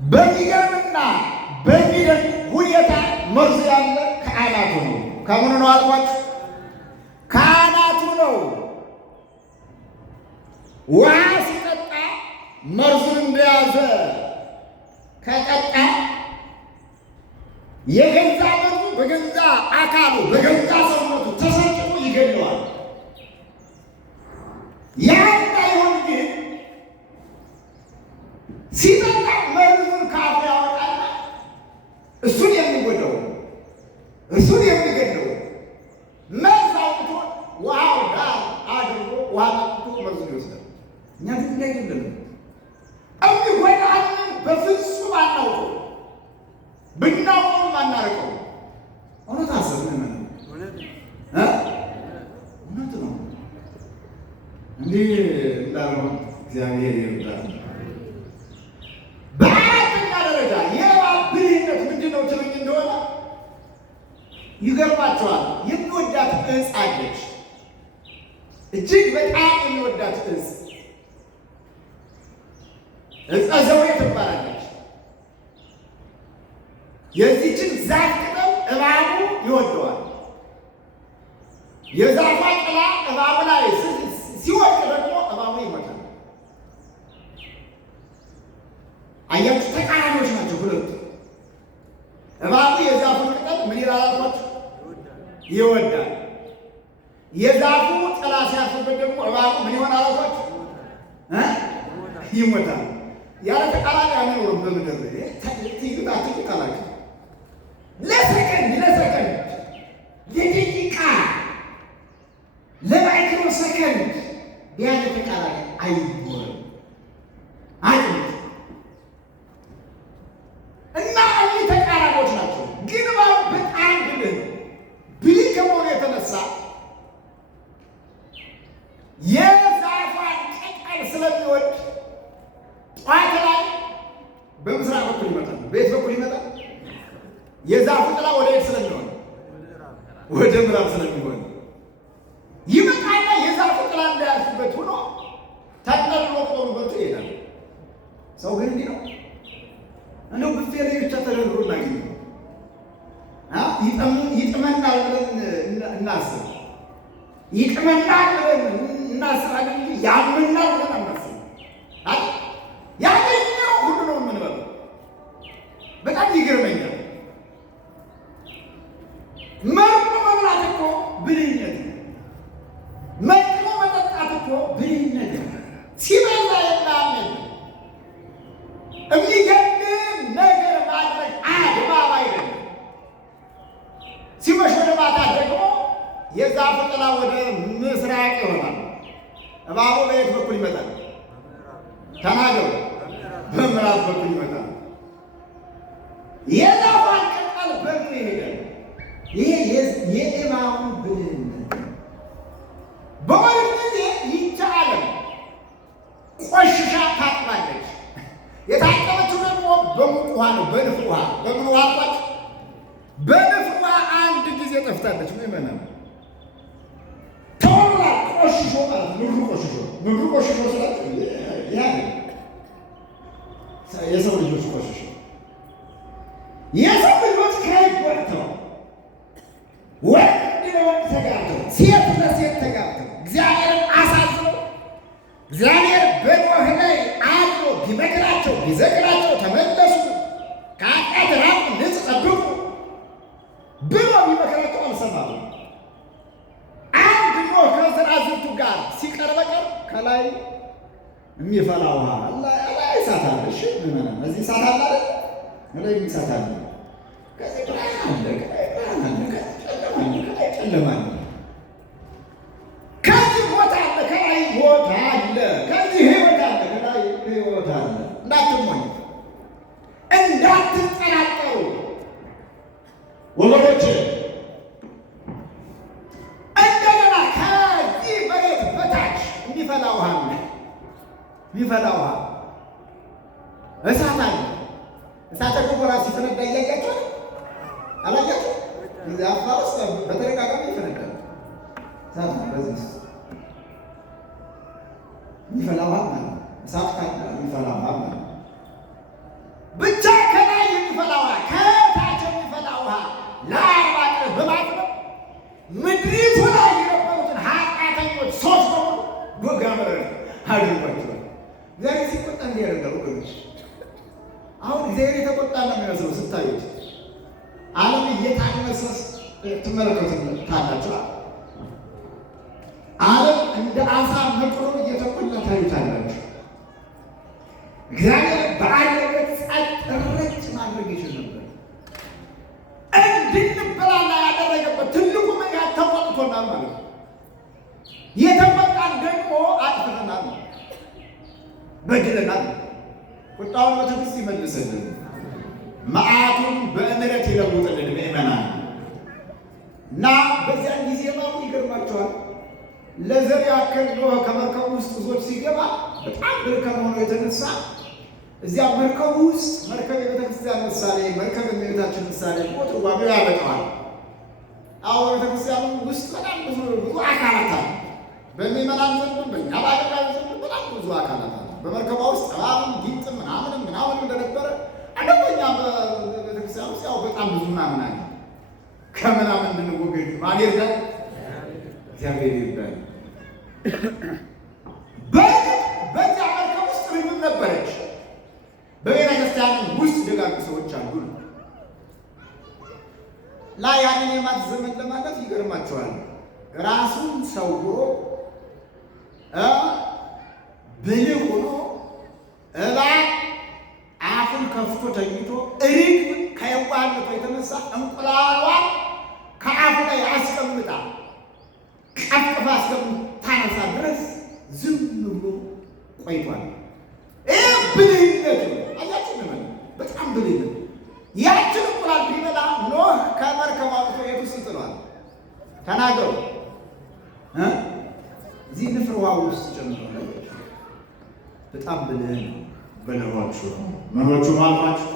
በሚገርምና በሚደንቅ ሁኔታ መርዙ ያለ ከአናቱ ነው። ከምኑ ነው አልኳችሁ? ከአናቱ ነው። ውሃ ሲጠጣ መርዙን እንደያዘ ከጠጣ የገዛ መርዙ በገዛ አካሉ በገዛ ሰውነቱ ተሰጥቶ ይገለዋል። ያ እንዳይሆን ግን ሲጠጣ መርዙን ካፉ ያወጣና እሱን የሚጎዳው እሱን የሚገድለው መርዝ አውጥቶ ውሃው ዳር አድርጎ ውሃ ጠጥቶ መርዙን ይወስዳል። እኛ ግን እንዳይደለም የሚጎዳንን በፍጹም አናውቀው፣ ብናውቀውም አናርቀው። እውነት አሰብን እውነት ነው። እንዲህ እንዳለው እግዚአብሔር ይርዳል። በአራተኛ ደረጃ የእባብ ብልህነት ምንድን ነው ትሉኝ እንደሆነ ይገርማቸዋል። የሚወዳት ዕፅ አለች፣ እጅግ በጣም የሚወዳት ዕፅ ዕፀ ዘዌ ትባላለች። የዚችን ዛፍ ቅጠል እባቡ ይወደዋል። የዛፏ ጥላ እባቡ ላይ ሲወድቅ ደግሞ እባቡ ይሞታል። አያችሁ፣ ተቃራኒዎች ናቸው ሁለቱ። እባቡ የዛፉን ቅጠል ምን ይላል አልኳችሁ? ይወዳል። የዛፉ ጥላ ሲያርፍበት ደግሞ እባቡ ምን ይሆናል አልኳችሁ? ይሞታል። ያለ ተቃራኒ አይኖርም በምድር ላይ ትይዩት ለሰከንድ ለደቂቃ ለማይክሮ ሰከንድ ያለ ተቃራኒ አይኖርም። አይኖርም እና እኚህ ተቃራኒዎች ናቸው። ግን እባቡ በጣም ብልህ ከመሆኑ የተነሳ የዛፏን ቅጠል ስለሚወድ ጠዋት ላይ በምስራቅ በኩል ይመጣል። በየት በኩል ይመጣል? የዛፉ ጥላ ወደ የት ስለሚሆን? ወደ ምዕራብ ስለሚሆን ይመጣና የዛፉ ጥላ እንዳያርፍበት ሆኖ ተጠልሎ ቆርበቱ ይሄዳል። ሰው ግን እንዲህ ነው። እንደው ብፌ ላይ ብቻ ተደርጎ እናገኘው ይጥመናል ብለን እናስብ፣ ይጥመናል ብለን እናስብ አይደል? ያምናል ብለን አናስብ። ያገኘው ሁሉ ነው የምንበለው። በጣም ይገርመኛል። መርጦ መብላት እኮ ብልህነት ነው። መርጦ መጠጣት እኮ ብልህነት ነው። ሲበላ የማያምን የሚገድም ነገር ማድረግ አግባብ አይደለም። ሲመሽ ወደ ማታ ደግሞ የዛፉ ጥላ ወደ ምስራቅ ይሆናል። እባቡ በየት በኩል ይመጣል? ተናገሩ። በምዕራብ በኩል ይመጣል። የዛፏን ቅጠል በልቶ ይሄዳል። ይሄ የእባቡ ብልህነት። በወርቅ ጊዜ ይህች ዓለም ቆሽሻ ታጥባለች። የታጠበችው ደግሞ በሙቅ ውሃ ነው፣ በንፍር ውሃ። በምን ውሃ አልኳት? በንፍር ውሃ አንድ ጊዜ ጠፍታለች። ምእመና ተወላ ቆሽሾ ማለት ምድሩ ቆሽሾ ስላት ያ የሰው ልጆች ቆሽሾ የሰው ልጆች ከሕግ ወጥተው ወንድ ለወንድ ተጋብተው ሴት ለሴት ተጋብተው እግዚአብሔርን አሳዝነው እግዚአብሔር በኖህ ላይ አድሮ ቢመክራቸው ቢዘክራቸው ተመለሱ፣ ከኃጢአት ራቁ፣ ንጽሕ ጠብቁ ብሎ ቢመክራቸው አልሰማሉ። አንድ ኖህ ከዘራዝርቱ ጋር ሲቀር በቀር ከላይ የሚፈላ ውሃ ላይ እሳት አለ። እሺ ምናምን እዚህ እሳት አለ አይደል? ላይ እሳት አለ። ከዚህ ብርሃን አለ፣ ብርሃን አለ፣ ጨለማ አለ። ከዚህ ቦታ አለ፣ ከላይ ቦታ አለ። ከዚህ ህይወት አለ፣ ከላይ ህይወት አለ። እንዳትሞኝ፣ እንዳትጠራጠሩ ወገኖች። እንደገና ከዚህ መሬት በታች የሚፈላ ውሃ አለ። የሚፈላ ውሃ እሳት አለ። እሳተ ገሞራ ሲፈነዳ እያያችሁ አላያችሁ? እዚህ አፋር ውስጥ በተደጋጋሚ ይፈነዳል። እሳት ነው። በዚህ የሚፈላ ውሃ ማለት እሳት ካለ የሚፈላ ውሃ ማለት ብቻ አሁን እግዚአብሔር የተቆጣ ነው የሚመስለው ስታዩት። ዓለም እየታመሰስ ትመለከቱታላችሁ። ዓለም እንደ አሳ ነቅሎ እየተቆላ ታዩታላችሁ። እግዚአብሔር በአለበት ጸጥ ረጭ ማድረግ ይችል ነበር። እንድንበላና ያደረገበት ትልቁ ምክንያት ተቆጥቶናል ማለት ነው። የተቆጣን ደግሞ አጥፍተናል፣ በድለናል። ቁጣውን በትዕግስት ይመልስልን፣ መዓቱን በእምረት ይለውጥልን ምእመናን። እና በዚያን ጊዜ ነው ይገርማቸዋል። ለዘር ያክል ኖህ ከመርከቡ ውስጥ ብዙዎች ሲገባ በጣም ብር ከመሆኑ የተነሳ እዚያ መርከቡ ውስጥ መርከብ የቤተክርስቲያን ምሳሌ፣ መርከብ የቤታችን ምሳሌ ትርጓሜው ያበቃዋል። አሁን ቤተክርስቲያኑ ውስጥ በጣም ብዙ አካላት አሉ። በሚመናን ዘንድ በእኛ ባገጋቢ ዘንድ በጣም ብዙ አካላት አሉ። በመርከቧ ውስጥ ጠባብም ጊንጥም ምናምንም እንደነበረ አንደኛ በቤተክርስቲያን ውስጥ ያው በጣም ብዙ ምናምን አለ። ከምናምን እንድንወገድ ማን ይርዳል? እግዚአብሔር ይርዳል። በዚያ መርከብ ውስጥ ርግብ ነበረች። በቤተ ክርስቲያን ውስጥ ደጋግ ሰዎች አሉ እና ያንን የማት ዘመን ለማለት ይገርማቸዋል። ራሱን ሰውሮ ብልህ ሆኖ እባብ አፉን ከፍቶ ተኝቶ ርግብ ከየዋህነቷ የተነሳ እንቁላሏን ከአፉ ላይ አስቀምጣ ቀፍቅፋ እስከምታነሳ ድረስ ዝም ብሎ ቆይቷል። ይህ ብልህነት ነው። አያችሁ ነው፣ በጣም ብልህነት። ያችን እንቁላል ቢበላ ኖህ ከመርከብ አውጥቶ የት ውስጥ ጥሏል? ተናገሩ። እዚህ ንፍር ውሃ ውስጥ ጨምሮ በጣም ብልህ ነው። ብልሆቹ ነው ምኖቹ አልኳችሁ፣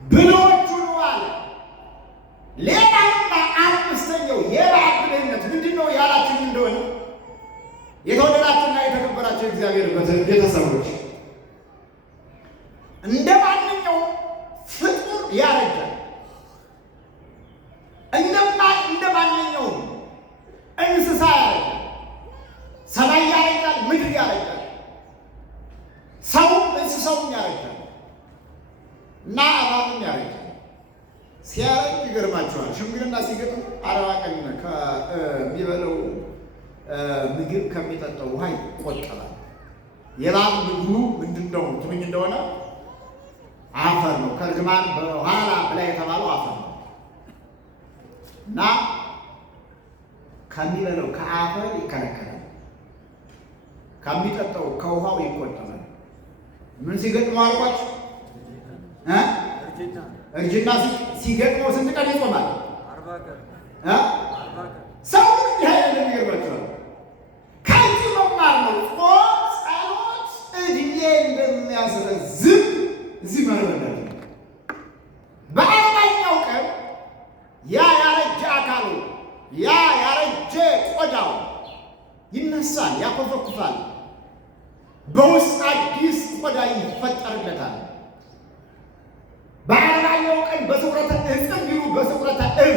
ብልሆቹ ነው አለ። ሌላውና አምስተኛው የእባብ ብልህነት ምንድን ነው ያላችሁ እንደሆነ የተወደዳችሁና የተከበራችሁ እግዚአብሔር ቤተሰቦች፣ እንደ ማንኛውም ፍጡር ያረጃል። እንደ ማንኛውም እንስሳ ያረጃል። ሰማይ ያረጃል፣ ምድር ያረጃል፣ ሰውም እንስሳውም ያረጃል እና እባብም ያረጃል። ሲያረጅ ይገርማችኋል። ሽምግልና ሲገጥም 40 ቀን ከሚበለው ምግብ ከሚጠጣው ውሃ ይቆጠባል። የእባብ ምግቡ ምንድን ነው ትምኝ እንደሆነ አፈር ነው። ከእርግማን በኋላ ብላ የተባለው አፈር ነው እና ከሚበለው ከአፈር ይከለከላል፣ ከሚጠጣው ከውሃው ይቆጠባል። ምን ሲገጥመው አልኳችሁ? እርጅና ሲገጥመው ስንት ቀን ይጾማል? 40 ቀን። ሰው እንዲህ አይነት ይገርማችኋል። ከዚህ መማር ነው ጾም፣ ጸሎት እድሜ እንደሚያስረዝም እዚህ መረዳት ነው። በ40ኛው ቀን ያ ያረጀ አካሉ ያ ያረጀ ቆዳው ይነሳል፣ ያኮፈኩፋል። በውስጥ አዲስ ቆዳ ይፈጠርለታል። በ40ኛው ቀን በስውረተ ዕፅም ቢሉ በስውረተ እም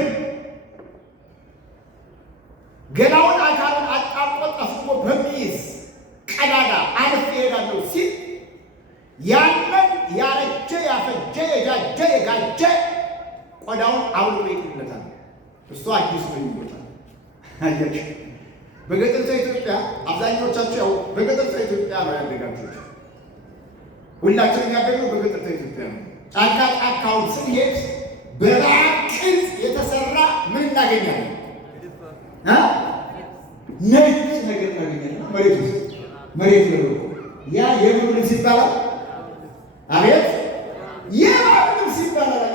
ገላውን አካሉን አጣብቆ ጠፍቆ በሚይዝ ቀዳዳ አልፌ እሄዳለሁ ሲል ያንን ያረጀ ያፈጀ የጃጀ የጋጀ ቆዳውን አውልቆ ይጥልለታል። እሱ አዲስ ነው ይሞታል። አያችሁ፣ በገጠር ኢትዮጵያ አብዛኞቻችሁ ያው በገጠር ኢትዮጵያ ነው ያደጋችሁት። ሁላችንም ያደግነው በገጠር ኢትዮጵያ ነው። ጫካውን ስንሄድ በእባብ ቅርጽ የተሰራ ምን እናገኛለን? ነጭ ነገር እናገኛለን። መሬት ነው ያ የምን ልብስ ይባላል? አቤት የእባብ ልብስ ይባላል።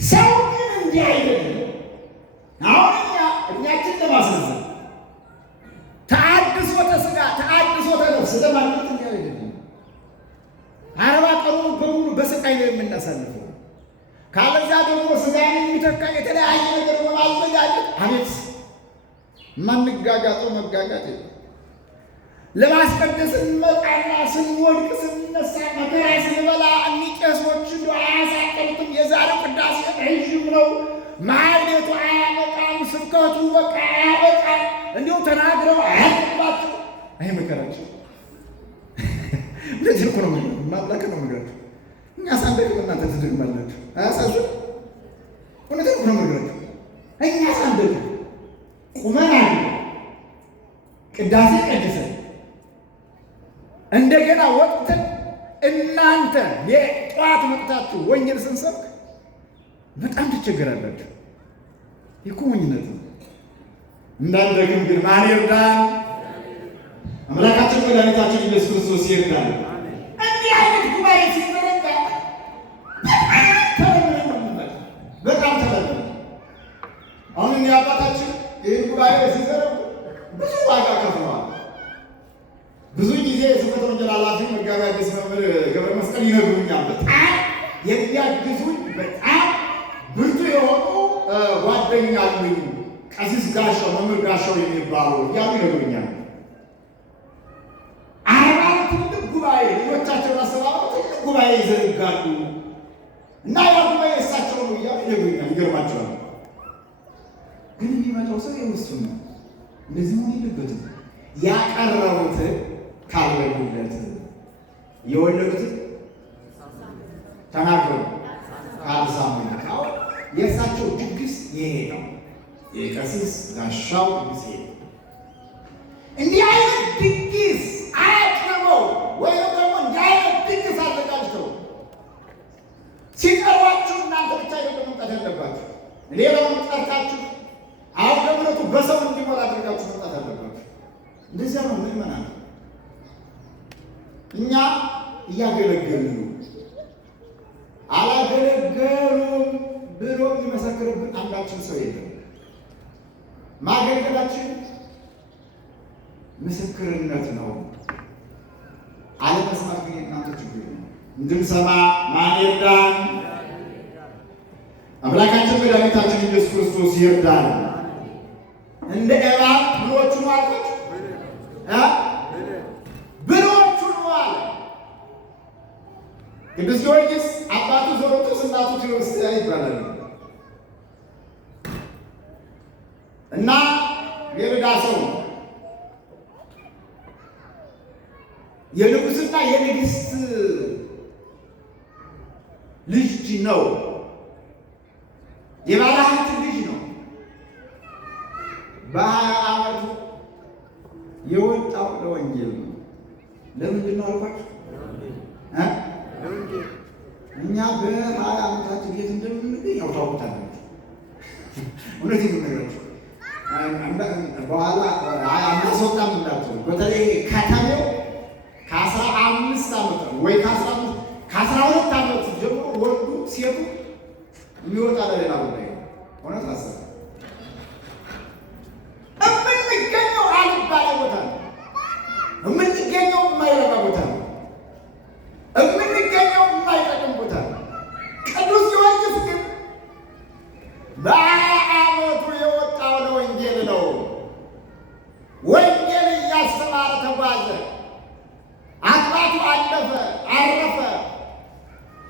ሰው ግን እንዲህ አይደለም። አሁን እኛችን ለማስነሳት ተአድሶተ ሥጋ ተአድሶተ ነፍስ ለማግኘት እንዲህ አይደለም። 40 ቀኑን በሙሉ በስቃይ ነው የምናሳልፈው። ካለዚያ ደግሞ ሥጋን የሚተካ የተለያየ ነገር በማዘጋጀት አቤት ማንጋጋጠው መጋጋጥ የለም። ለማስቀደስ እንመጣና ስንወድቅ ስንነሳ መከራ ስንበላ እኒህ ቄሶች እንደው አያሳቀሉትም። የዛሬው ቅዳሴ ረዥም ነው። ማህሌቱ አያበቃም። ስብከቱ በቃ አያበቃም። እንዲሁ ተናግረው አያልቅባቸው። አይ መከራቸው እውነቴን እኮ ነው ማምላክ ነው የምነግራችሁ። እኛ ሳንደግም እናንተ ትደግማላችሁ። አያሳዝን? እውነቴን እኮ ነው የምነግራችሁ። እኛ ሳንደግም ቁመናል ቅዳሴ ቀድሰን እንደገና ወጥተን እናንተ የጠዋት መጥታችሁ ወንጌል ስንሰብክ በጣም ትቸገራላችሁ። ይህ እኮ ሞኝነት ነው። እንዳንደግም ግን ማን ይርዳን? አምላካችን መድኃኒታችን ኢየሱስ ክርስቶስ ይርዳን። እንዲህ አይነት ጉባኤ ሲዘረጋ በጣም ተለምነ። አሁን እኛ አባታችን ይህን ጉባኤ ሲዘረጉ ብዙ ዋጋ ከፍለዋል። ብዙ ጊዜ ስብከተ ወንጌል ኃላፊ መጋቢ አዲስ መምህር ገብረ መስቀል ይነግሩኛል። በጣም የሚያግዙኝ በጣም ብርቱ የሆኑ ጓደኛ አሉኝ፣ ቀሲስ ጋሻው መምህር ጋሻው የሚባሉ እያሉ ይነግሩኛል። ትልቅ ጉባኤ ልጆቻቸውን አሰባብረው ትልቅ ጉባኤ ይዘረጋሉ እና ያ ጉባኤ እሳቸው ነው እያሉ ይነግሩኛል። ይገርማቸዋል። ግን የሚመጣው ሰው የውስጡን ነው። እንደዚህ መሆን የለበትም። ያቀረቡትን ካልበሉለት የወለዱትን ተናገሩ ካልሳሙለት የእሳቸው ድግስ ይሄ ነው። የቀሲስ ጋሻው ድግስ ይሄ ነው። እንዲህ አይነት ድግስ አቅርበው ወይም ደግሞ እንዲህ አይነት ድግስ አዘጋጅተው ሲቀርባችሁ እናንተ ብቻ አይደለም መምጣት ያለባችሁ፣ ሌላውን ጠርታችሁ አሁን እምነቱ በሰው እንዲሞላ አድርጋችሁ መምጣት አለባችሁ። እንደዚያ ነው ምእመናን። እኛ እያገለገልን ነው። አላገለገሉም ብሎ የሚመሰክርብን አንዳችን ሰው የለም። ማገልገላችን ምስክርነት ነው። አለመስማት ግን የእናንተ ችግር ነው። እንድንሰማ ማን ይርዳን? አምላካችን መድኃኒታችን ኢየሱስ ክርስቶስ ይርዳን። እንደ እባብ ብሎቹ ማለት ብሎቹ አለ ቅዱስ ጊዮርጊስ አባቱ ዞሮቶስ እናቱ ቴዎስያ ይባላል እና የረዳ ሰው የንጉሥና የንግሥት ልጅ ነው። የባለሀብት ልጅ ነው። በ20 ዓመቱ የወጣው ለወንጌል ነው። ለምንድን ነው አልኳችሁ? እኛ በ20 ዓመታችን የት እንደምንገኝ ያው ታውቁታላችሁ። እውነቴን ነው የምነግራችሁ። በኋላ አናስወጣም እንዳትሉ። በተለይ ከተሜው ከ15 ዓመት ወይ ከ12 ዓመት ጀምሮ ወንዱ ሴቱ የሚወጣ ለሌላ ጉዳይ ነው። እውነት አሰብ የምንገኘው አልባሌ ቦታ ነው። የምንገኘው የማይረባ ቦታ ነው። የምንገኘው የማይጠቅም ቦታ ነው። ቅዱስ ጊዮርጊስ ግን በ20 ዓመቱ የወጣው ለወንጌል ነው። ወንጌል እያስተማረ ተጓዘ። አባቱ አለፈ፣ አረፈ።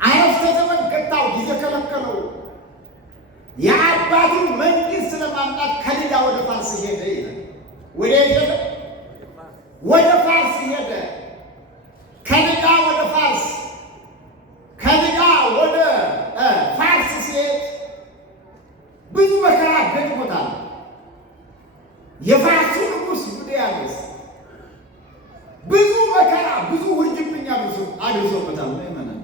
አረፍተ ዘመን ገታው፣ ጊዜ ከለከለው። የአባቱን መንግሥት ለማምጣት ከልዳ ወደ ፋርስ ሄደ ይላል። ወደ ሄደ ወደ ፋርስ ሄደ። ከልዳ ወደ ፋርስ፣ ከልዳ ወደ ፋርስ ሲሄድ ብዙ መከራ ገጥሞታል። የፋርሱ ንጉሥ ቡድያኖስ ብዙ መከራ ብዙ ውርጅብኝ አድርሶበታል። ምእመናን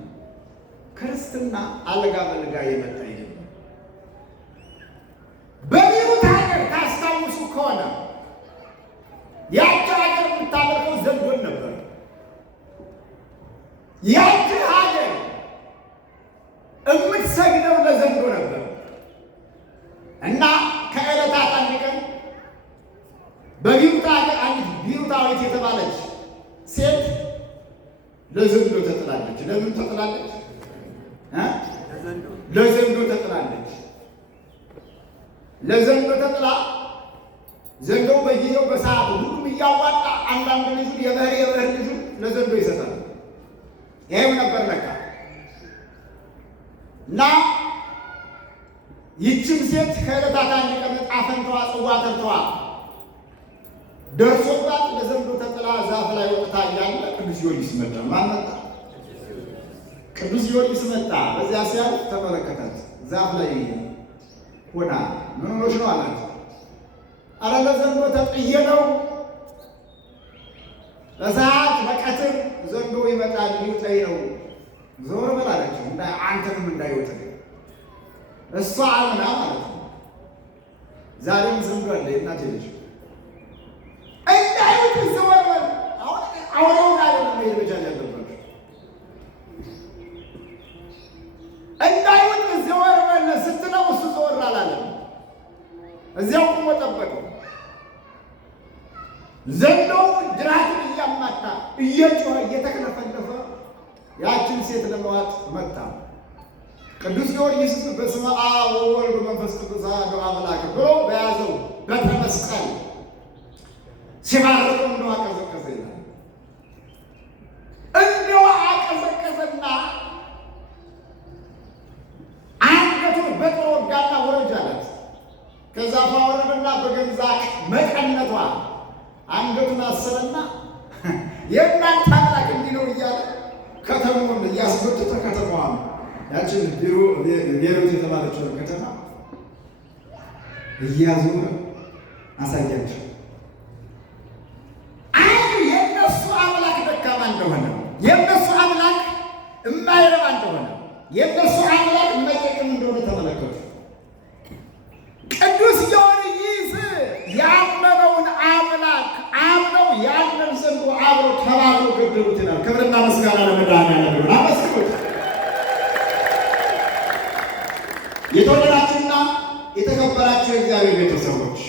ክርስትና አልጋ በልጋ የመጣ አይደለም። በቢሩት ሀገር ታስታውሱ ከሆነ ያቺ ሀገር የምታመልከው ዘንዶን ነበር። ያቺ ሀገር የምትሰግደው ለዘንዶ ነበር እና ከዕለታት አንድ ቀን በቢሩት ሀገር አንዲት ቢሩታዊት የተባለች ሴት ለዘንዶ ተጥላለች። ለምን ተጥላለች? ለዘንዶ ተጥላለች። ለዘንዶ ተጥላ ዘንዶው በጊዜው በሰዓቱ ሁሉም እያዋጣ አንዳንድ ልጁን የበህር ልጁን ለዘንዶ ይሰጣል። ይሄው ነበር ለካ እና ይህችም ሴት ከዕለታት አንድ ቀን ዕጣ ፈንታዋ ጽዋ ተርታዋ ደርሶባት ለዘንዶ ተጥላ ዛፍ ላይ ወጥታ እያለ ቅዱስ ጊዮርጊስ መጣ። ማን መጣ? ቅዱስ ጊዮርጊስ መጣ። በዚያ ሲያልፍ ተመለከታት። ዛፍ ላይ ሆና ምን ሆኖሽ ነው አላት። አረ ለዘንዶ ተጥዬ ነው። በሰዓት በቀትር ዘንዶ ይመጣል ሊውጠኝ ነው። ዞር በል አለችው። አንተንም እንዳይውጥህ እሷ አምና ማለት ነው። ዛሬም ዘንዶ አለ የእናቴ ልጅ እንዳይውጥ ዞር በል። አሁን ጋር ነው ይልጃል ያለበት እንዳይውጥ ዞር በል ስትለው እሱ ዞር አላለም። እዚያው ቆሞ ጠበቀው። ዘንዶው ጅራቱን እያማታ እየጮኸ እየተከለፈለፈ ያችን ሴት ለመዋጥ መጣ። ቅዱስ ጊዮርጊስ በስመ አብ ወወልድ ወመንፈስ ቅዱስ አሐዱ አምላክ ብሎ በያዘው በትረ መስቀል ሲባርከው እንደው አቀዘቀዘ ይላል። እንደው አቀዘቀዘና አንገቱን በጦር ወጋና ወረጅ አላት። ከዛፏ ወረደና በገንዛ መቀነቷ አንገቱን አሰረና የእናንተ አምላክ እንዲህ ነው እያለ ከተማውን እያስጎተተ ከተማዋን ያችን ቤይሩት የተባለችውን ከተማ እያዞረ አሳያቸው። አንዱ የእነሱ አምላክ ደካማ እንደሆነ፣ የእነሱ አምላክ የማይረባ እንደሆነ፣ የእነሱ አምላክ የማይጠቅም እንደሆነ ተመለከቱ። ቅዱስ ጊዮርጊስ ያመነውን አምላክ አምነው ያንን ዘንዶ አብረው ተባብረው ገደሉት ይላል። ክብርና ምስጋና ለመድኃኒዓለም ይሁን። አመስግኑት። የተወደዳችሁና የተከበራችሁ የእግዚአብሔር ቤተሰቦች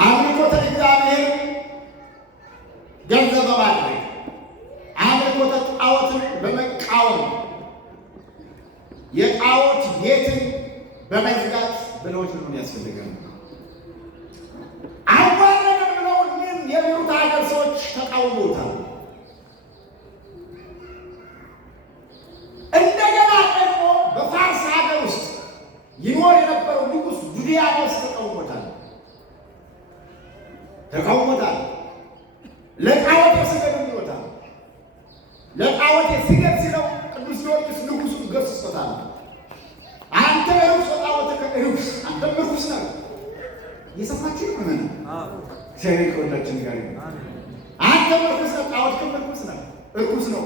አምልኮተ እግዚአብሔር ገንዘብ በማድረግ አምልኮተ ጣዖትን በመቃወም የጣዖት ቤትን በመዝጋት ብለውት ምን ያስፈልጋል? አዋረደን ብለው ምን የሚሉት ሀገር ሰዎች ተቃውሞታል። እንደገና ደግሞ በፋርስ ሀገር ውስጥ ይኖር የነበረው ንጉሥ ጁዲያኖስ ተቃውሞታል። ለጣዖት ስገድ ብሎታል። ለጣዖት ስገድ ሲለው ቅዱስ ጊዮርጊስ ንጉሡን ገስጾታል። አንተ ርኩስ ጣዖት ርኩስ፣ አንተ ርኩስ ነህ። እየሰማችሁ ምን ሸሪክ ከሁላችን ጋር አንተ ርኩስ ነህ፣ ጣዖት ርኩስ ነህ፣ ርኩስ ነው።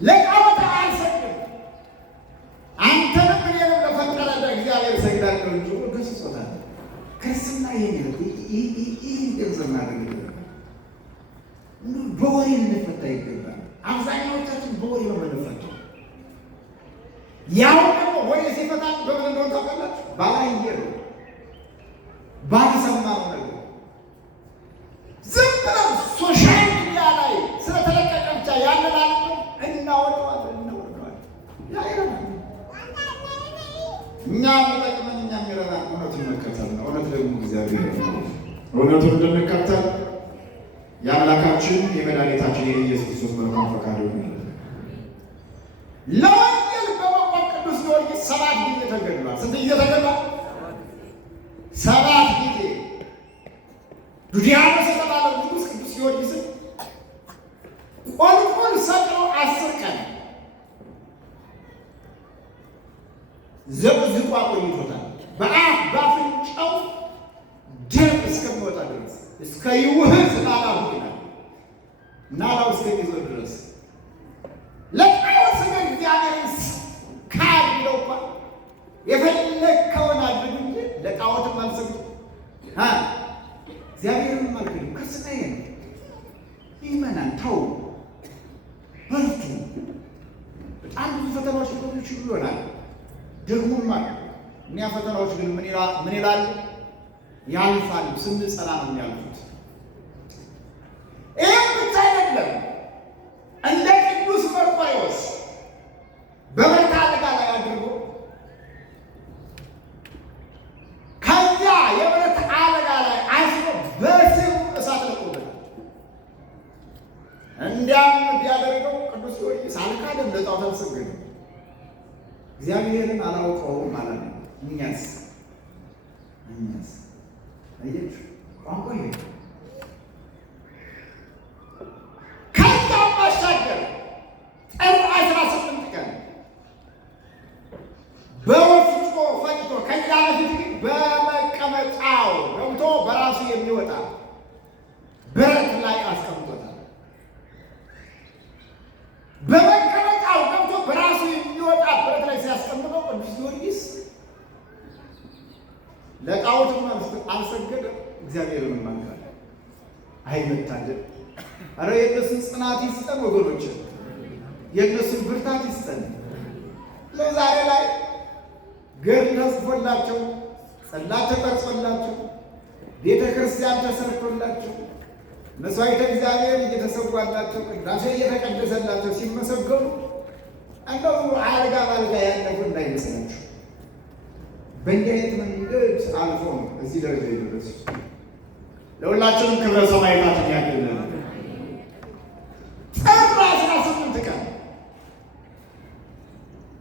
ለጣዖት አልሰግድም፣ አንተንም እኔንም ለፈጠረ ለእግዚአብሔር እሰግዳለሁ እንጂ ገስጾታል። ክርስትና ይህን ገንዘብ ማድረግ በወሬ ልንፈታ ይገባል። አብዛኛዎቻችን በወሬ ነው የምንፈታው። ያው ደግሞ ወሬ ሲፈታ በምን እንደሆነ ታውቃላችሁ? ባላየ ነው ባልሰማው ነገር ዝም ብለው ሶሻል ሚዲያ ላይ ስለተለቀቀ ብቻ ያንን አልቆ እናወጣዋለን። ያ ይረዳል። እኛ የሚጠቅመን እኛ የሚረዳን እውነቱን መከተል ነው። እውነት ደግሞ እግዚአብሔር ነው። እውነቱን እንድንከተል የአምላካችን የመድኃኒታችን የኢየሱስ ክርስቶስ መልካም ፈቃድ ይሁን። ለወንጌል በመቆም ቅዱስ ጊዮርጊስ 7 ጊዜ ተገድሏል። ስንት ጊዜ ተገድሏል? 7 ጊዜ። ጁዲያኖስ የተባለው ንጉሥ ቅዱስ ጊዮርጊስን ቆልቆል ሰቅሎ 10 ቀን ዘቅዝቆ አቆይቶታል። በአፍንጫው ደም እስከሚወጣ ድረስ እስከ ይውህዝ ናላው ይላል። ናላው እስከሚዞር ድረስ ለጣዖት ስገድ እግዚአብሔርን ካድ ብለው እንኳን የፈለግከውን አድርግ እንጂ ለጣዖትም አልሰግድ እግዚአብሔርን አልክድም። ክርስትና ይሄ ነው። ይመናን ተው፣ በርቱ። በጣም ብዙ ፈተናዎች ሊሆኑ ይችሉ ይሆናል። ደግሞም እኒያ ፈተናዎች ግን ምን ይላሉ? ያልፋሉ። ስንጸና ነው የሚያልፉት። ይህም ብቻ አይደለም። እንደ ቅዱስ መርቆሬዎስ በብረት አልጋ ላይ አድርጎ ከዚያ የብረት አልጋ ላይ አስሮ በስሙ እሳት ለቆበታል። እንዲያም ቢያደርገው ቅዱስ ጊዮርጊስ አልካደም፣ ለጣዖት አልሰገደም። እግዚአብሔርን አላውቀውም ማለት ነው። እኛስ አየች ቋንቋ ይሄ አይደል? ኧረ የእነሱን ጽናት ይስጠን ወገኖች፣ የእነሱን ብርታት ይስጠን። ለዛሬ ላይ ገድል ተጽፎላቸው፣ ጽላት ተቀርጾላቸው፣ ቤተ ክርስቲያን ተሰርቶላቸው፣ መስዋዕተ እግዚአብሔር እየተሰዋላቸው፣ ቅዳሴ እየተቀደሰላቸው ሲመሰገኑ እንደው አልጋ ባልጋ ያለፉ እንዳይመስላችሁ። በእንዲህ አይነት መንገድ አልፎ ነው እዚህ ደረጃ የደረሱት። ለሁላችንም ክብረ ሰማዕታትን ያድለን። ጥር 18 ቀን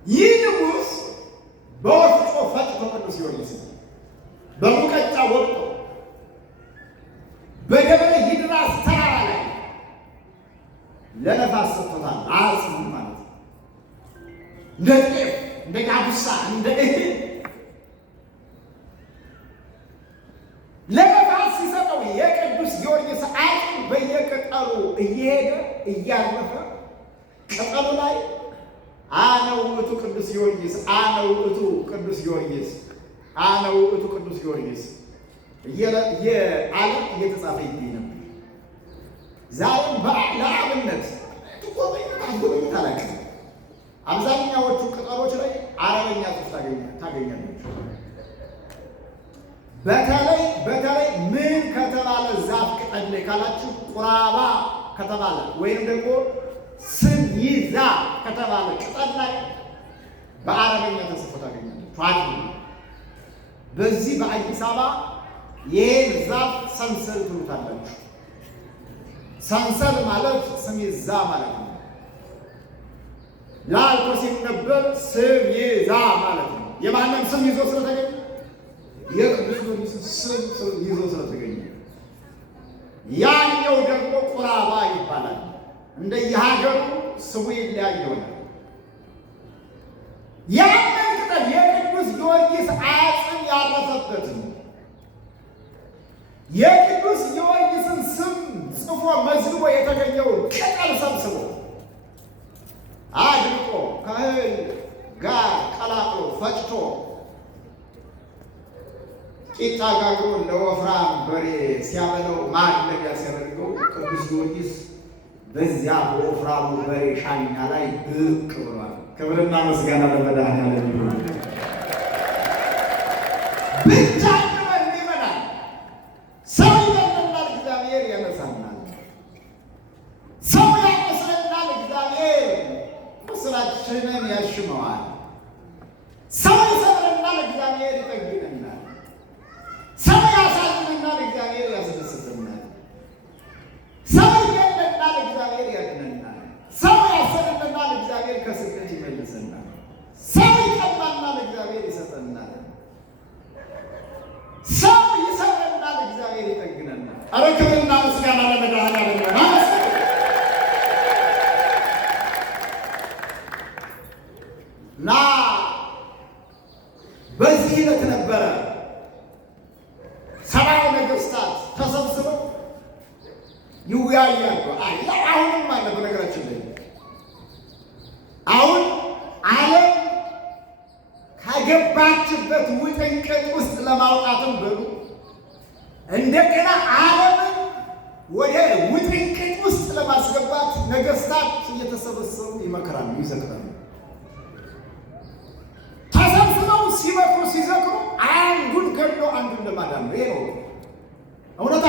ይህ ንጉሥ በወፍጮ ፈጭቶ ቅዱስ ጊዮርጊስ በሙቀጫ ወቅቶ በደብረ ይድራስ ተራራ ላይ ለነፋስ ሰጥቶታል። አጽሙ ማለት ነው። እንደ ጤፍ፣ እንደ ዳጉሳ፣ እንደ እህል ለነፋስ ሲሰጠው የቅዱስ ጊዮርጊስ አጽም በየቅጠሉ እየሄደ እያረፈ ቅጠሉ ላይ አነ ውእቱ ቅዱስ ጊዮርጊስ፣ አነ ውእቱ ቅዱስ ጊዮርጊስ፣ አነ ውእቱ ቅዱስ ጊዮርጊስ የዓለም እየተጻፈ ይገኝ ነበር። ዛሬም ለአብነት ትጎበኙት አላውቅም። አብዛኛዎቹ ቅጠሎች ላይ አረበኛ ጽሑፍ ታገኛለች። በተለይ ምን ከተባለ ዛፍ ቅጠል ላይ ካላችሁ ቁራባ ከተባለ ወይም ደግሞ ስም ይዛ ከተባለ ቅጠል ላይ በአረበኛ ተጽፎ ታገኛለች። በዚህ በአዲስ አበባ ይሄን ዛፍ ሰንሰል ትሉታላችሁ። ሰንሰል ማለት ስም ይዛ ማለት ነው። ላልቶ ሲነበብ ስም ይዛ ማለት ነው። የማንም ስም ይዞ ስለተገኘ የቅዱስ ጊዮርጊስ ስም ይዞ ስለተገኘ፣ ያኛው ደግሞ ቁራባ ይባላል። እንደየሀገሩ ስሙ ይለያይ ይሆናል። ያንን ቅጠል የቅዱስ ጊዮርጊስ አጽም ያረፈበት ነው። የቅዱስ ጊዮርጊስን ስም ጽፎ መዝግቦ የተገኘውን ቅጠል ሰብስቦ አድርቆ ከእህል ጋር ቀላቅሎ ፈጭቶ ቂጣ ጋግሮ ለወፍራም በሬ ሲያበለው ማድለቢያ ሲያደርገው ቅዱስ ጊዮርጊስ በዚያ በወፍራሙ በሬ ሻኛ ላይ ብቅ ብሏል። ክብርና ምስጋና ለመድኃኔዓለም ይሁን። ብቻ ይመናል። ሰው ይገለናል፣ እግዚአብሔር ያነሳናል። ሰው ያቆስለናል፣ እግዚአብሔር ቁስላችንን ያሽመዋል። ሰው ይሰብረናል፣ እግዚአብሔር ይጠግነናል። ሰው ያሳዝነናል፣ እግዚአብሔር ያስደስተናል። ሰው ይገለናል፣ እግዚአብሔር ያድነናል። ሰው ያሰረናል፣ እግዚአብሔር ከስደት ይመልሰናል። ሰው ይቀማናል፣ እግዚአብሔር ይሰጠናል። ሰው ይሰብረናል፣ እግዚአብሔር ይጠግነናል። ኧረ ክብርና ምስጋና ለመድኃኔዓለም ይሁን። እና በዚህ ዕለት ነበረ ሰብአ ነገሥታት ተሰብስበው ይወያያሉ። አሁንም አለ። በነገራችን ላይ አሁን ዓለም ካገባችበት ውጥንቅጥ ውስጥ ለማውጣትም በሉ እንደገና ዓለምን ወደ ውጥንቅጥ ውስጥ ለማስገባት ነገሥታት እየተሰበሰቡ ይመክራሉ፣ ይዘክራሉ። ተሰብስበው ሲመክሩ ሲዘክሩ አንዱን ገድሎ አንዱን ለማዳን ነው። ይሄ ነው እውነት።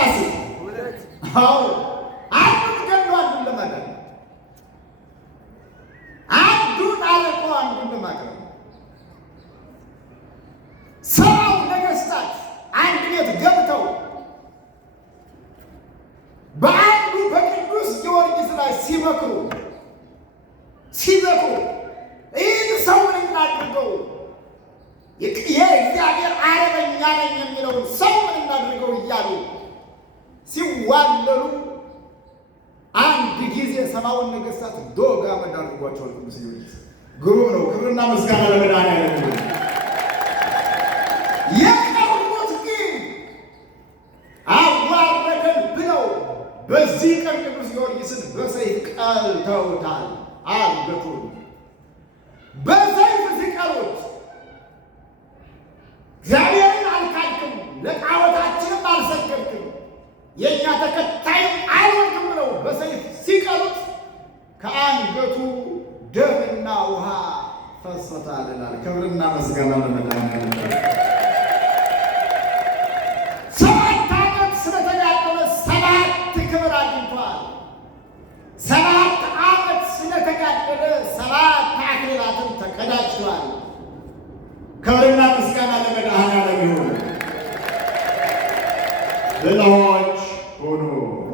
አዎ አንዱን ገድሎ አንዱን ለማዳን፣ አንዱን አልቆ አንዱን ለማቅረብ ሰብአ ነገሥታት አንድ ቤት ገብተው በአንዱ በቅዱስ ጊዮርጊስ ላይ ሲመክሩ ይህን ሰውን እናድርገው፣ የእግዚአብሔር አረበኛ ነኝ የሚለውን ሰውን እናድርገው እያሉ ሲዋለሉ አንድ ጊዜ ሰብአውን ነገሥታት ዶግ አመድ አድርጓቸዋል። ቅዱስ ጊዮርጊስ ግሩም ነው። ክብርና ምስጋና ለመድኃኔዓለም ይሁን። የቀሩት ግን አዋረደን ብለው በዚህ ቀን ቅዱስ ጊዮርጊስን በሰይፍ ቀልተውታል። አንገቱን በሰይፍ ሲቀሉት እግዚአብሔርን አልካድክም፣ ለጣዖታችንም አልሰገድክም፣ የእኛ ተከታይ አይሆንም ብለው በሰይፍ ሲቀሉት ከአንገቱ ደምና ውሃ ፈሶታል ይላል። ክብርና ምስጋና ለመድኃኒዓለም። 7 ዓመት ስለተጋደለ 7 ክብር አግኝቷል። 7 ዓመት ስለተጋደለ 7 አክሊላትን ተቀዳጅቷል። ክብርና ምስጋና ለመድኃኒዓለም ይሁን። ብልሆች ሁኑ።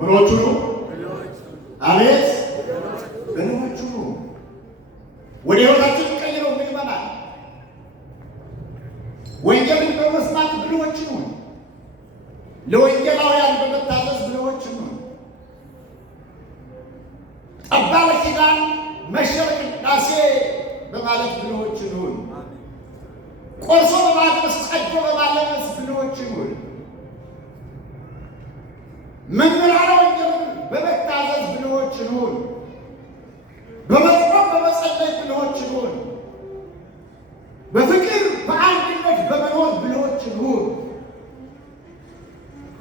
ምኖች ሁኑ? አቤት ብልሆች ሁኑ። ወደ ሕይወታችን ቀይረው ይመናል። ወንጌልን በመስማት ብልሆች ሁኑ። ለወንጌላውያን በመታዘዝ ብልሆች ሁኑ። ጠባለ ኪዳን መሸረ ቅዳሴ በማለት ብልሆች ሁኑ። ቆርሶ በማድረስ ጸዶ በማለመስ ብልሆች ሁኑ። መምህራነ ወንጌልን በመታዘዝ ብልሆች ሁኑ። በመጾም በመጸለይ ብልሆች ሁኑ። በፍቅር በአንድነት በመኖር ብልሆች ሁኑ።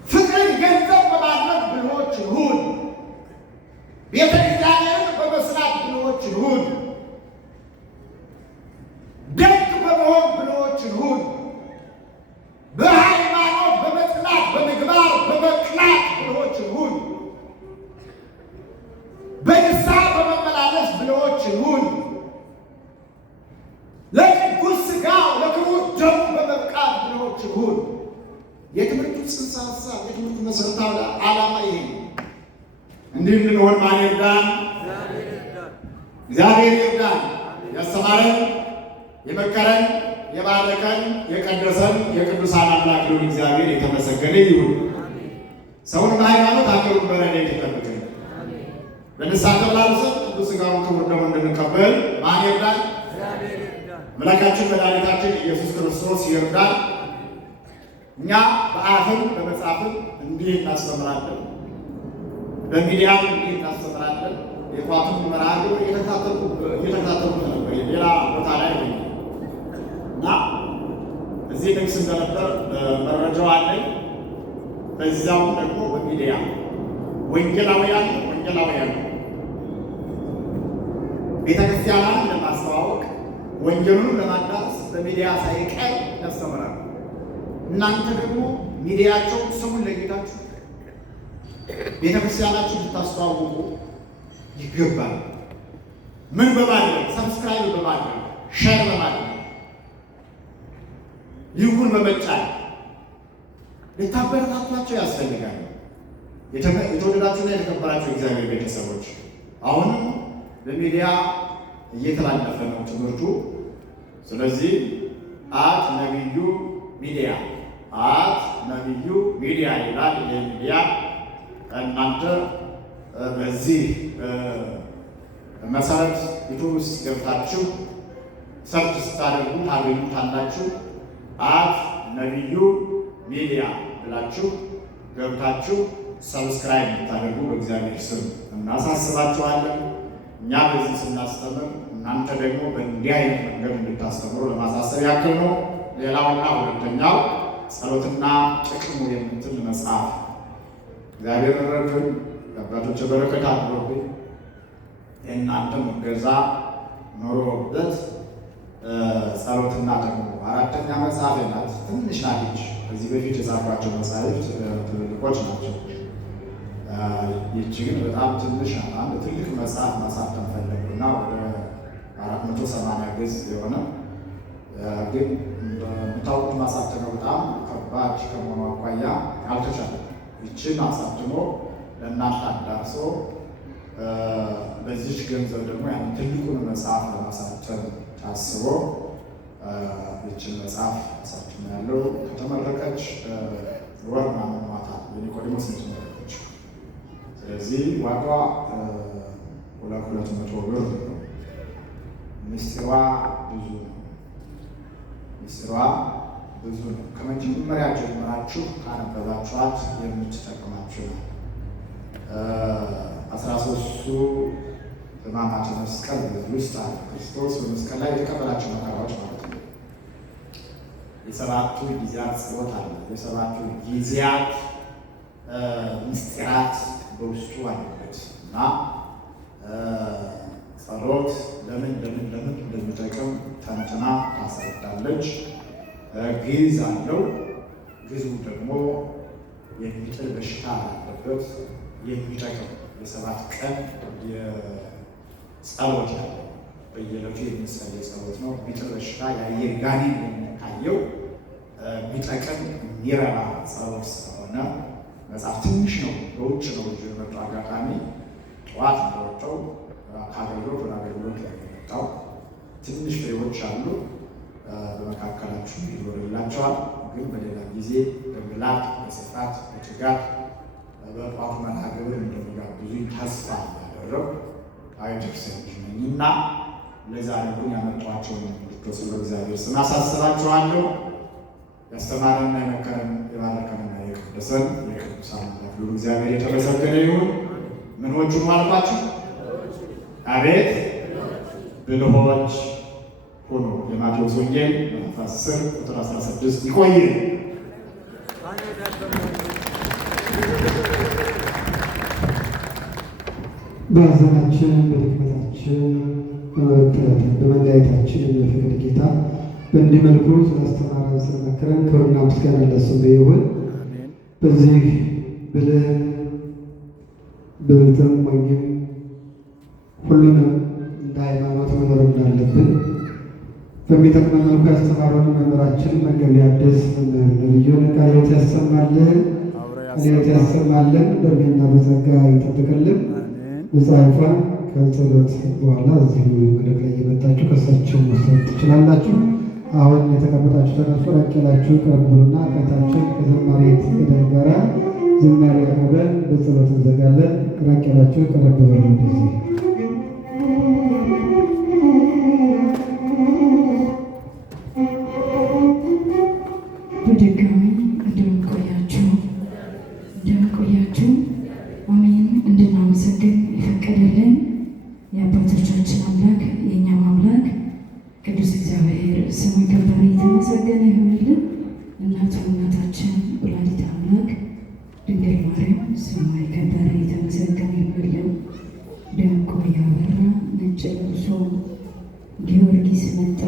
ፍቅርን ገንዘብ በማድረግ ብልሆች ሁኑ። ቤተ እግዚአብሔርን በመስራት ብልሆች ሁኑ። ደግ በመሆን ብልሆች ሁኑ። በሃይማኖት በመጽናት በምግባር በመቅናት ብልሆች ሁኑ። በንስሐ በመመላለስ ብልሆች ሁኑ። ለቅዱስ ሥጋው ለክቡር ደሙ በመብቃት ብልሆች ሁኑ። የትምህርቱ ጽንሰ ሐሳብ የትምህርቱ መሠረታዊ ዓላማ ይሄ ነው። እንዲህ እንድንሆን ማን ይርዳን? እግዚአብሔር ይርዳን። ያስተማረን የመከረን የባረከን የቀደሰን የቅዱሳን አምላክ ልዑል እግዚአብሔር የተመሰገነ ይሁን። ሰውን በሃይማኖት አገሩን በረድኤት ይጠብቅልን። በንስሐ ተመላልሰን ቅዱስ ሥጋውን ክቡር ደሙን እንድንቀበል ማን ይርዳን? አምላካችን መድኃኒታችን ኢየሱስ ክርስቶስ ይርዳን። እኛ በአፍም በመጽሐፍም እንዲህ እናስተምራለን፣ በሚዲያም እንዲህ እናስተምራለን። የጧቱን መርሃ ግብር እየተከታተሉት ነበር ሌላ ቦታ ላይ እና እዚህ ንግስ እንደነበር መረጃው አለኝ። በዚያውም ደግሞ በሚዲያ ወንጌላውያን ቤተክርስቲያንን ለማስተዋወቅ ወንጌሉን ለማዳረስ በሚዲያ ሳይቀር ያስተምራሉ። እናንተ ደግሞ ሚዲያቸውን ስሙን ለጌታችሁ ቤተክርስቲያናችሁ ልታስተዋውቁ ይገባል። ምን በማድረግ ሰብስክራይብ በማድረግ ሼር በማድረግ ይሁን በመጫን ልታበረታቷቸው ያስፈልጋል። የተወደዳችሁና የተከበራችሁ እግዚአብሔር ቤተሰቦች አሁንም በሚዲያ እየተላለፈ ነው ትምህርቱ። ስለዚህ ነቢዩ ሚዲያ ይላል። የሚዲያ እናንተ በዚህ መሰረት ዩቱብ ውስጥ ገብታችሁ ሰርች ስታደርጉ ታገኙታላችሁ። ነቢዩ ሚዲያ ብላችሁ ገብታችሁ ሰብስክራይብ እንድታደርጉ በእግዚአብሔር ስም እናሳስባችኋለን። እኛ በዚህ ስናስተምር እናንተ ደግሞ በእንዲህ አይነት መንገድ እንድታስተምሩ ለማሳሰብ ያክል ነው። ሌላውና ሁለተኛው ጸሎትና ጥቅሙ የምትል መጽሐፍ እግዚአብሔር ረድቶኝ የአባቶች በረከት አድሮብኝ የእናንተም እገዛ ኖሮበት ጸሎትና ጥቅሙ 4ኛ መጽሐፍ ናት። ትንሽ ናት። ከዚህ በፊት የጻፏቸው መጽሐፍት ትልልቆች ናቸው። ይቺ ግን በጣም ትንሽ ናት። አንድ ትልቅ መጽሐፍ ማሳተም ፈለጉና ወደ 480 ገጽ የሆነ ግን እንደምታውቁት ማሳተሚያው በጣም ከባድ ከመሆኑ አኳያ አልተቻለም። ይችን አሳትሞ ለእናንተ አዳርሶ በዚች ገንዘብ ደግሞ ያን ትልቁን መጽሐፍ ለማሳተም ታስቦ ይችን መጽሐፍ አሳትሞ ያለው ከተመረቀች ወር ምናምን ሆኗታል። የኒቆዲሞስ የተመረቀች። ስለዚህ ዋጋ 200 ብር ነው። ምስጢሯ ብዙ ነው። ከመጀመሪያ ጀምራችሁ ካነበባችኋት የምትጠቅማችሁ ነው። 13ቱ ሕማማተ መስቀል በዚህ ውስጥ አለ። ክርስቶስ በመስቀል ላይ የተቀበላቸው መከራዎች ማለት ነው። የ7ቱ ጊዜያት ጸሎት አለ። የ7ቱ ጊዜያት ምስጢራት በውስጡ አለበት እና ጸሎት ለምን እንደሚጠቅም ተንትና ታስረዳለች። ግዕዝ አለው። ግዕዙ ደግሞ የሚጥል በሽታ አለበት የሚጠቅም የ7 ቀን የጸሎት ያለው በየዕለቱ የሚጸለይ ጸሎት ነው። የሚጥል በሽታ የአየር ጋኔን የሚታየው የሚጠቅም የሚረባ ጸሎት ስለሆነ መጽሐፍ ትንሽ ነው። በውጭ ነው ልጅ የመጣው አጋጣሚ ጠዋት እንደወጣው ከአገልግሎት ወደ አገልግሎት የመጣው ትንሽ ፍሬዎች አሉ። በመካከላችሁ ይኖርላቸዋል። ግን በሌላ ጊዜ በምላት በስፋት በትጋት በጠዋቱ መርሃ ግብር እንደሚጋብዙኝ ተስፋ ያደረው አይደርሰኝ ነኝና ለዛሬ ግን ያመጧቸውን እንድትወስዱ በእግዚአብሔር ስም አሳስባችኋለሁ። ያስተማረንና የመከረን የባረከንና የቀደሰን የቅዱሳን አምላክ እግዚአብሔር የተመሰገነ ይሁን። ምኖቹን ማለባችሁ አቤት ብልሆች ሁኑ። የማቴዎስ ወንጌል ምዕራፍ 10 ቁጥር 16 ይቆይ። በሐዘናችን በድክመታችን በመለያየታችን የሚፈቅድ ጌታ በእንዲህ መልኩ ስላስተማረን ስለመከረን ክብርና ምስጋና ለስሙ ይሁን። በዚህ ብልህም ወይም ሁሉንም እንደ ሃይማኖት መኖር እንዳለብን በሚጠቅመን መልኩ ያስተማረን መምህራችን መጋቤ ሐዲስ መምህር ነቢዩን ቃለ ሕይወት ያሰማልን፣ በእድሜና በጸጋ ይጠብቅልን። መጽሐፏን ከጸሎት በኋላ እዚሁ መድረክ ላይ እየመጣችሁ ከእሳቸው መስጠት ትችላላችሁ። አሁን የተቀመጣችሁ ተነሱ፣ ራቅ ያላችሁ ቀረብ በሉና ከታችን ከዘማሪት ኤደን ጋራ ዝማሬ አቅርበን በጸሎት እንዘጋለን። ራቅ ያላችሁ ቀረብ በሉ። እንደዚህ በድጋሚ እንደምንቆያችሁ አሜን እንድናመሰግን የፈቀደልን የአባቶቻችን አምላክ የእኛም አምላክ ቅዱስ እግዚአብሔር ስሙ የከበረ የተመሰገነ ይሁንልን። እናታችን ወላዲተ አምላክ ድንግል ማርያም ስሙ የከበረ የተመሰገነ ይሁንልን። ደምቆ ያበራ ነጭ ለብሶ ጊዮርጊስ መጣ